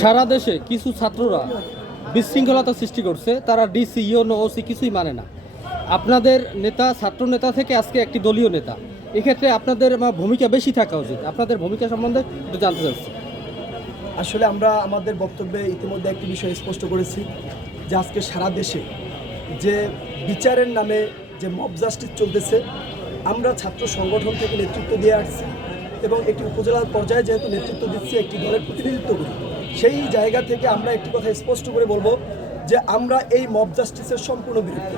সারা দেশে কিছু ছাত্ররা বিশৃঙ্খলতা সৃষ্টি করছে, তারা ডিসি ইউনো ওসি কিছুই মানে না। আপনাদের নেতা, ছাত্র নেতা থেকে আজকে একটি দলীয় নেতা। এক্ষেত্রে আপনাদের ভূমিকা বেশি থাকা উচিত। আপনাদের ভূমিকা সম্বন্ধে একটু জানতে চাচ্ছি। আসলে আমরা আমাদের বক্তব্যে ইতিমধ্যে একটি বিষয় স্পষ্ট করেছি, যে আজকে সারা দেশে যে বিচারের নামে যে মব জাস্টিস চলতেছে, আমরা ছাত্র সংগঠন থেকে নেতৃত্ব দিয়ে আসছি এবং একটি উপজেলার পর্যায়ে যেহেতু নেতৃত্ব দিচ্ছি, একটি দলের প্রতিনিধিত্ব করি। সেই জায়গা থেকে আমরা একটি কথা স্পষ্ট করে বলব যে আমরা এই মব জাস্টিসের সম্পূর্ণ বিরুদ্ধে।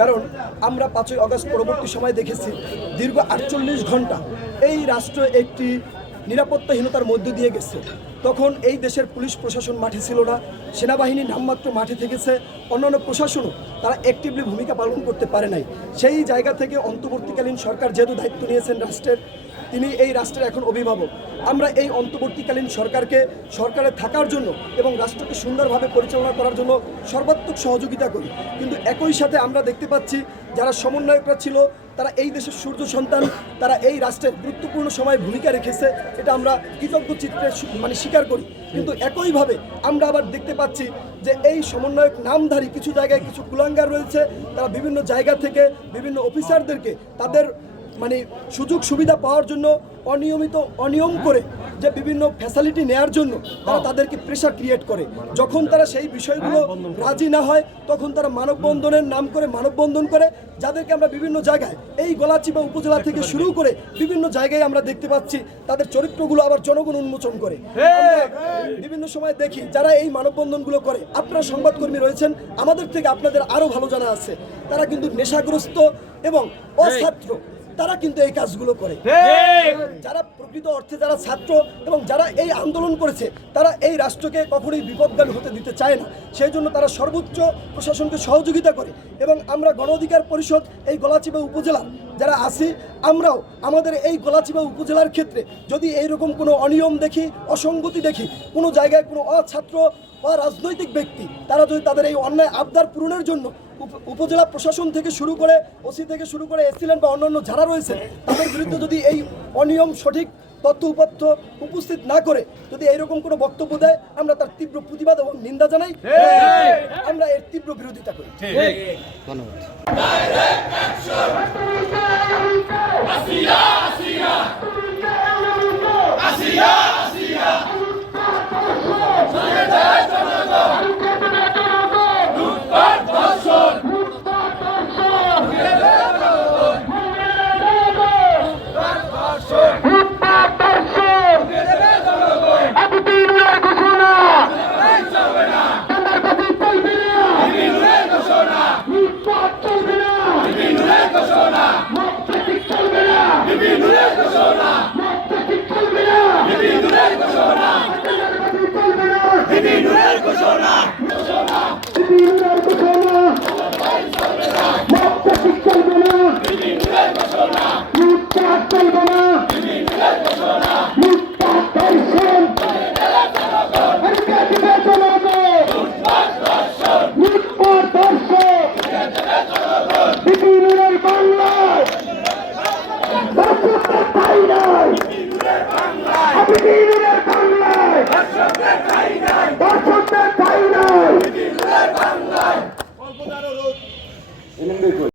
কারণ আমরা পাঁচই অগস্ট পরবর্তী সময় দেখেছি দীর্ঘ আটচল্লিশ ঘণ্টা এই রাষ্ট্র একটি নিরাপত্তাহীনতার মধ্য দিয়ে গেছে। তখন এই দেশের পুলিশ প্রশাসন মাঠে ছিল না সেনাবাহিনী নামমাত্র মাঠে থেকেছে, অন্যান্য প্রশাসনও তারা অ্যাক্টিভলি ভূমিকা পালন করতে পারে নাই। সেই জায়গা থেকে অন্তর্বর্তীকালীন সরকার যেহেতু দায়িত্ব নিয়েছেন রাষ্ট্রের, তিনি এই রাষ্ট্রের এখন অভিভাবক। আমরা এই অন্তর্বর্তীকালীন সরকারকে, সরকারে থাকার জন্য এবং রাষ্ট্রকে সুন্দরভাবে পরিচালনা করার জন্য সর্বাত্মক সহযোগিতা করি। কিন্তু একই সাথে আমরা দেখতে পাচ্ছি, যারা সমন্বয়করা ছিল তারা এই দেশের সূর্য সন্তান, তারা এই রাষ্ট্রের গুরুত্বপূর্ণ সময়ে ভূমিকা রেখেছে, এটা আমরা কৃতজ্ঞ চিত্রে মানে স্বীকার করি। কিন্তু একইভাবে আমরা আবার দেখতে পাচ্ছি যে এই সমন্বয়ক নামধারী কিছু জায়গায় কিছু কুলাঙ্গার রয়েছে, তারা বিভিন্ন জায়গা থেকে বিভিন্ন অফিসারদেরকে তাদের মানে সুযোগ সুবিধা পাওয়ার জন্য অনিয়মিত অনিয়ম করে যে বিভিন্ন ফ্যাসিলিটি নেয়ার জন্য তারা তাদেরকে প্রেশার ক্রিয়েট করে। যখন তারা সেই বিষয়গুলো রাজি না হয় তখন তারা মানববন্ধনের নাম করে মানববন্ধন করে যাদেরকে আমরা বিভিন্ন জায়গায় এই গলাচিপা উপজেলা থেকে শুরু করে বিভিন্ন জায়গায় আমরা দেখতে পাচ্ছি তাদের চরিত্রগুলো আবার জনগণ উন্মোচন করে। বিভিন্ন সময় দেখি যারা এই মানববন্ধনগুলো করে আপনারা সংবাদকর্মী রয়েছেন আমাদের থেকে আপনাদের আরও ভালো জানা আছে। তারা কিন্তু নেশাগ্রস্ত এবং অছাত্র তারা কিন্তু এই কাজগুলো করে। যারা প্রকৃত অর্থে যারা ছাত্র এবং যারা এই আন্দোলন করেছে তারা এই রাষ্ট্রকে কখনোই বিপদগামী হতে দিতে চায় না। সেই জন্য তারা সর্বোচ্চ প্রশাসনকে সহযোগিতা করে এবং আমরা গণ অধিকার পরিষদ এই গলাচিপা উপজেলা যারা আছি আমরাও আমাদের এই গলাচিপা উপজেলার ক্ষেত্রে যদি এইরকম কোনো অনিয়ম দেখি অসঙ্গতি দেখি কোনো জায়গায় কোনো অছাত্র বা রাজনৈতিক ব্যক্তি তারা যদি তাদের এই অন্যায় আবদার পূরণের জন্য উপজেলা প্রশাসন থেকে শুরু করে ওসি থেকে শুরু করে এসছিলেন বা অন্যান্য যারা রয়েছে তাদের বিরুদ্ধে যদি এই অনিয়ম সঠিক তথ্য উপাত্য উপস্থিত না করে যদি এইরকম কোনো বক্তব্য দেয় আমরা তার তীব্র প্রতিবাদ এবং নিন্দা জানাই। আমরা এর তীব্র বিরোধিতা করি। ধন্যবাদ।